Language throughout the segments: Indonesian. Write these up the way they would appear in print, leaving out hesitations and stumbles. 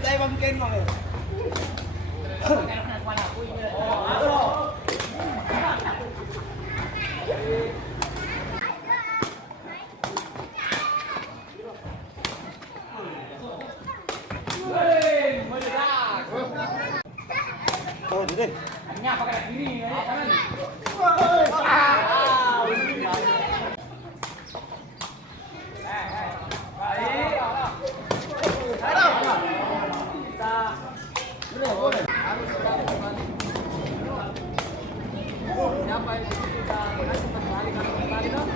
Saya bang Ken mau. Oh, deh. Hanya pakai kiri, kanan. Siapa yang kita kasih kembali dong?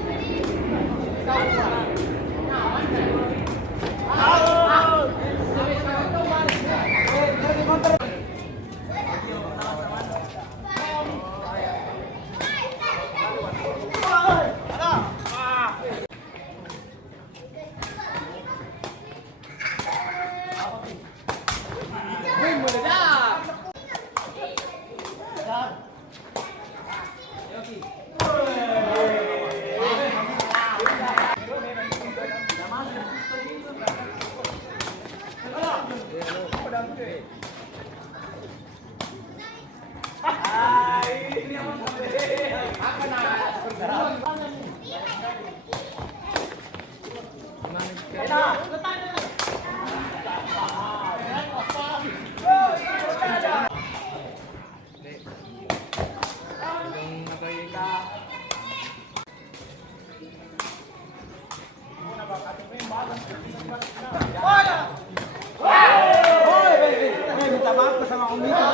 Minta maaf ke sama Om Nito.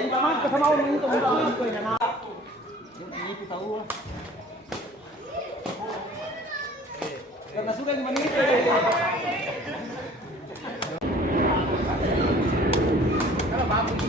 Minta maaf ke sama Om Nito. Ini tahu lah. Karena suka gimana itu. Kalau bagus.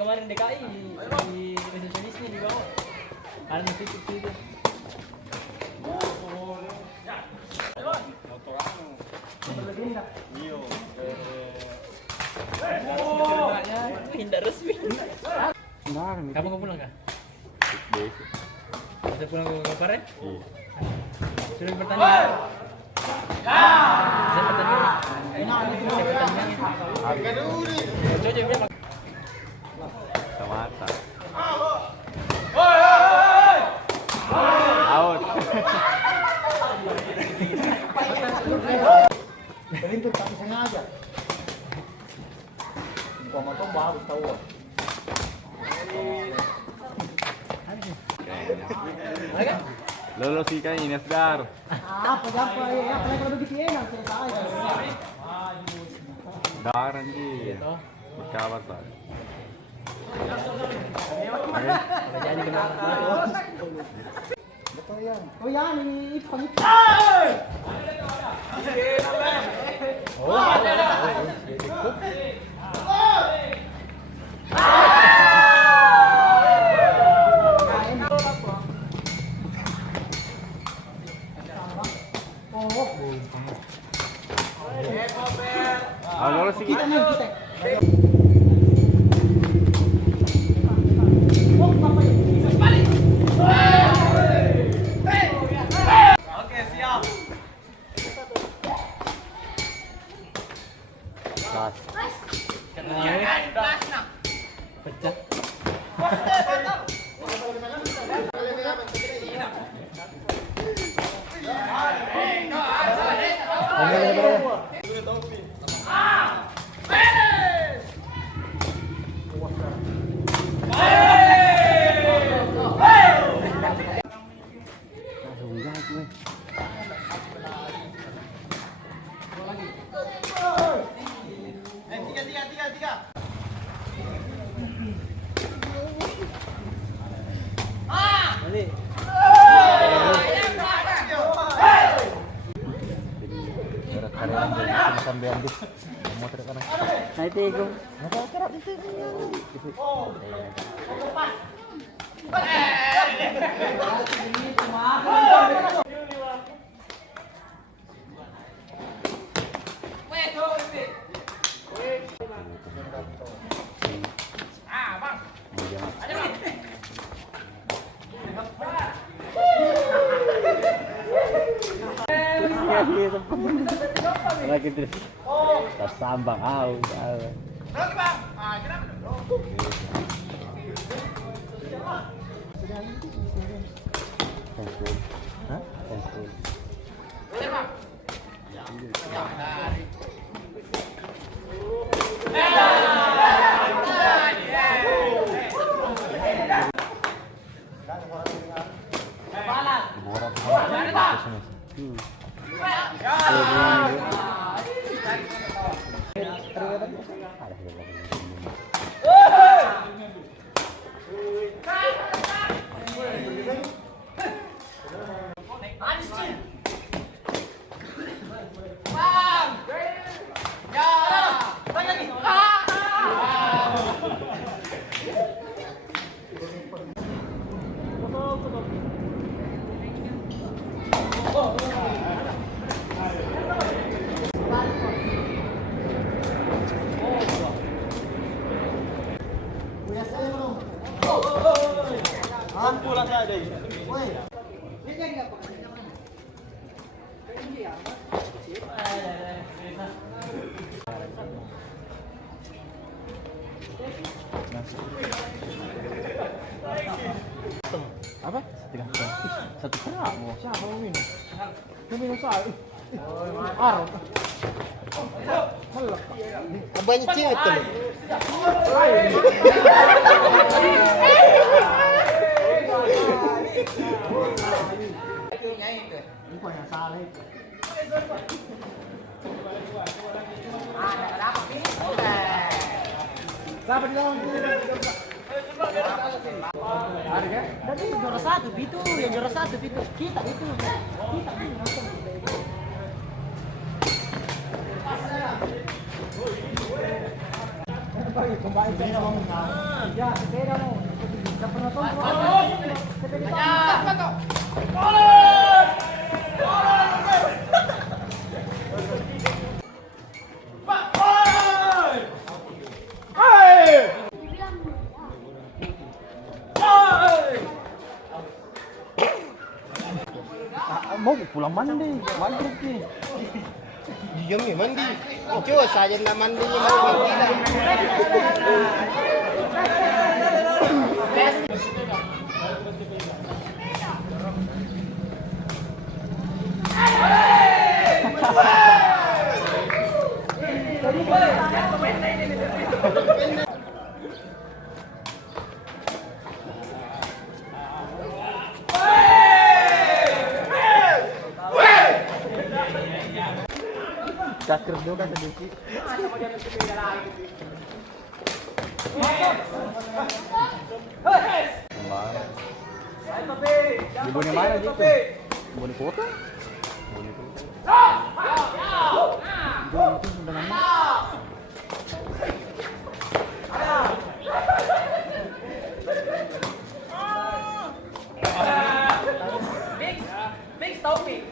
Kemarin DKI di resepsionisnya di bawah. Ada di situ. Pindah resmi. Kamu mau pulang kah? Bisa pulang ke Kampar ya? Sudah pertandingan. Bisa pertandingan. Coba bilang. Mata. Out. Pelintut tak sengaja. Komodo bagus tahu. Lolos ikan ini Asgar. Apa ya? Apa kalau begitu enak selesai. Daran di. Berkabar sah. Jadi kenapa? Oh ya, ini pangit. Lolos Kita main kita. Pecah. Lagi terus. Tas sambang aus. Apa? Satu perak mau. Siapa yang minum? Yang minum saya. Arok. Banyak cewek tuh. Bukan yang salah itu. Siapa di dalam? Ada kan? Tapi juara satu itu, yang juara satu itu kita itu. Kita Kembali ke dalam. Ya, sepeda mau. Tidak pernah tahu. Mau pulang mandi, maghrib nih. Diam ya mandi. Coba saja nak mandinya mau gila. Cakir juga sedikit. Di Bone mana gitu? Bone kota? Bone kota. Itu sudah lama. Fix Taufik.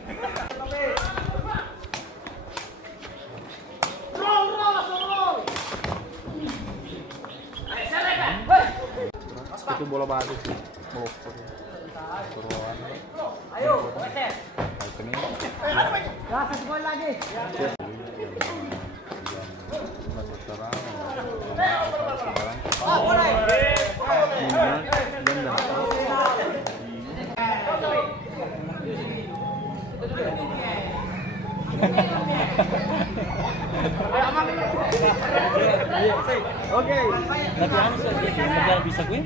Itu bola batu sih. Ayo, Weset. Ini. Ya, kasih gol lagi. Oke. Tapi anu sudah bisa gue.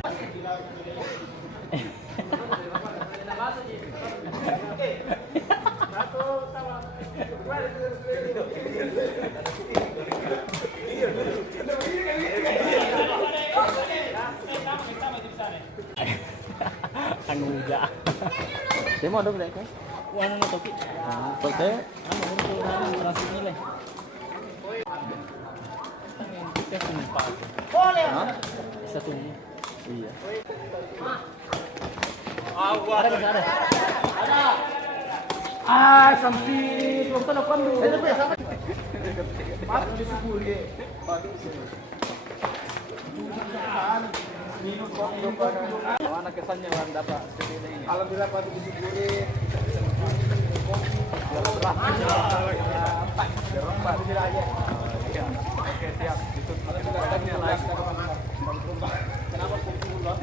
Anu uja. Saya mau dong mereka. Anu na topi. Oke. Anu untuk transfer nilai. Kita punya pak. Hah? Satu ini. Iya. Ada bisa ada. Ah, sampai waktu lakukan dulu. Mat di sepuluh. Minum kopi. Mana kesannya orang dapat sepeda ini? Alhamdulillah padu disyukuri. Oke, siap. Itu kedepannya lagi. Kenapa sepuluh?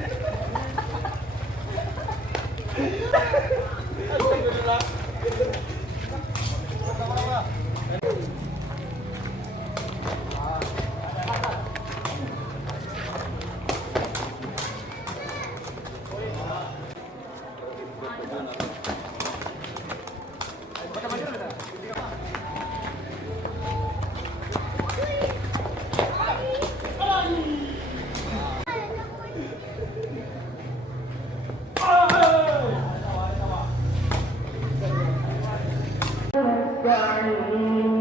Bye.